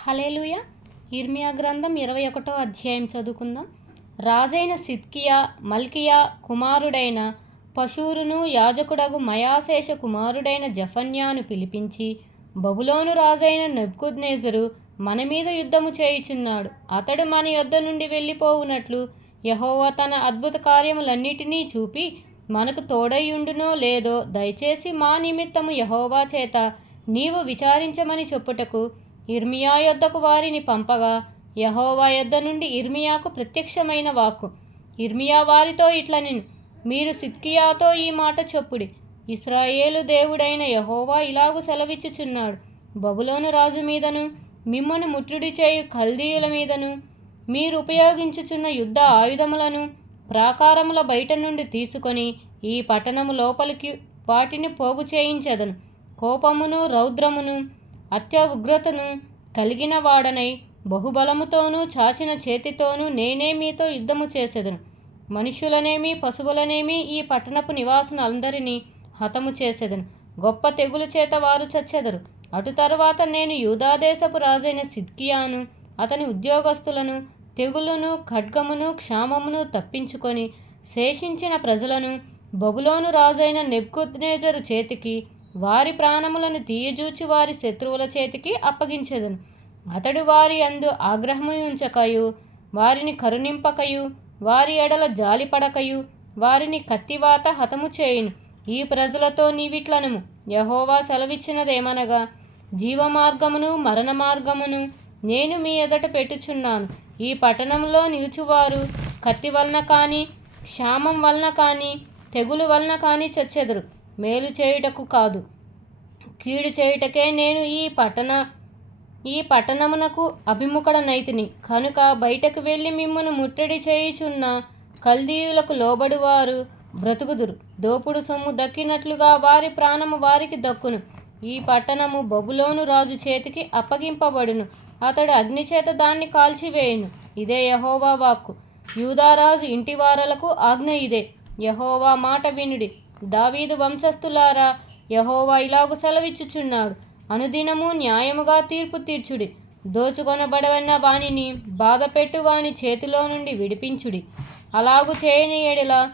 Hallelujah ఇర్మియా గ్రంథం ఇరవై ఒకటో అధ్యాయం చదువుకుందాం. రాజైన సిద్కియా మల్కియా కుమారుడైన పశూరును యాజకుడగు మయాశేష కుమారుడైన జఫన్యాను పిలిపించి బబులోను రాజైన నెబ్కుద్నేజరు మన మీద యుద్ధము చేయుచున్నాడు. అతడు మన యొద్ద నుండి వెళ్ళిపోవునట్లు యహోవా తన అద్భుత కార్యములన్నిటినీ చూపి మనకు తోడయ్యుండునో లేదో దయచేసి మా నిమిత్తము యహోవా చేత నీవు విచారించమని చెప్పుటకు ఇర్మియా యొద్దకు వారిని పంపగా యహోవా యొద్ద నుండి ఇర్మియాకు ప్రత్యక్షమైన వాక్కు. ఇర్మియా వారితో ఇట్లని మీరు సిద్కియాతో ఈ మాట చెప్పుడి. ఇస్రాయేలు దేవుడైన యహోవా ఇలాగు సెలవిచ్చుచున్నాడు. బబులోను రాజు మీదను మిమ్మను ముట్టుడి చేయు కల్దీయుల మీదను మీరు ఉపయోగించుచున్న యుద్ధ ఆయుధములను ప్రాకారముల బయట నుండి తీసుకొని ఈ పట్టణము లోపలికి వాటిని పోగు చేయించెదను. కోపమును రౌద్రమును అత్య ఉగ్రతను కలిగిన వాడనై బహుబలముతోనూ చాచిన చేతితోనూ నేనే మీతో యుద్ధము చేసేదను. మనుషులనేమి పశువులనేమి ఈ పట్టణపు నివాసులందరినీ హతము చేసేదను. గొప్ప తెగులు చేత వారు చచ్చెదరు. అటు తరువాత నేను యూదాదేశపు రాజైన సిద్కియాను అతని ఉద్యోగస్తులను తెగులును ఖడ్గమును క్షామమును తప్పించుకొని శేషించిన ప్రజలను బబులోను రాజైన నెబ్కుద్నేజరు చేతికి వారి ప్రాణములను తీయజూచి వారి శత్రువుల చేతికి అప్పగించెదను. అతడు వారి అందు ఆగ్రహము ఉంచకయు వారిని కరుణింపకయు వారి ఎడల జాలిపడకయు వారిని కత్తివాత హతము చేయును. ఈ ప్రజలతో నీవిట్లనము. యహోవా సెలవిచ్చినదేమనగా జీవమార్గమును మరణ మార్గమును నేను మీ ఎదట పెట్టుచున్నాను. ఈ పట్టణంలో నిలుచువారు కత్తి వలన కానీ క్షామం వలన కానీ తెగులు వలన కానీ చచ్చెదరు. మేలు చేయుటకు కాదు. కీడు చేయుటకే నేను ఈ పట్టణ ఈ పట్టణమునకు అభిముఖడనైతిని. కనుక బయటకు వెళ్ళి మిమ్మను ముట్టడి చేయుచున్న కల్దీయులకు లోబడువారు బ్రతుకుదురు. దోపుడు సొమ్ము దక్కినట్లుగా వారి ప్రాణము వారికి దక్కును. ఈ పట్టణము బబులోను రాజు చేతికి అప్పగింపబడును. అతడు అగ్నిచేత దాన్ని కాల్చివేయును. ఇదే యహోవా వాక్కు. యూదారాజు ఇంటి వారలకు ఆజ్ఞ ఇదే. యహోవా మాట వినుడి. దావీదు వంశస్థులారా యహోవా ఇలాగు సెలవిచ్చుచున్నాడు. అనుదినము న్యాయముగా తీర్పు తీర్చుడి. దోచుకొనబడవన్న వానిని బాధపెట్టు వాని చేతిలో నుండి విడిపించుడి. అలాగు చేయని ఎడల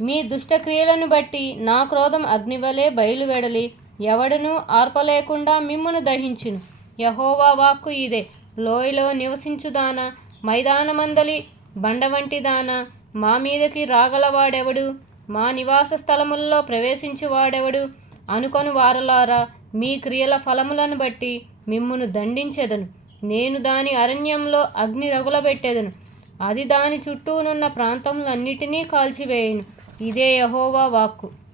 మీ దుష్టక్రియలను బట్టి నా క్రోధం అగ్నివలే బయలువెడలి. ఎవడనూ ఆర్పలేకుండా మిమ్మును దహించును. యహోవా వాక్కు ఇదే. లోయలో నివసించుదాన? మైదానమందలి బండ వంటి దాన మా మీదకి రాగలవాడెవడు? మా నివాస స్థలముల్లో ప్రవేశించువాడెవడు అనుకొని వారలారా మీ క్రియల ఫలములను బట్టి మిమ్మును దండించెదను. నేను దాని అరణ్యంలో అగ్ని రగులబెట్టెదను. అది దాని చుట్టూనున్న ప్రాంతములన్నిటినీ కాల్చివేయను. ఇదే యహోవా వాక్కు.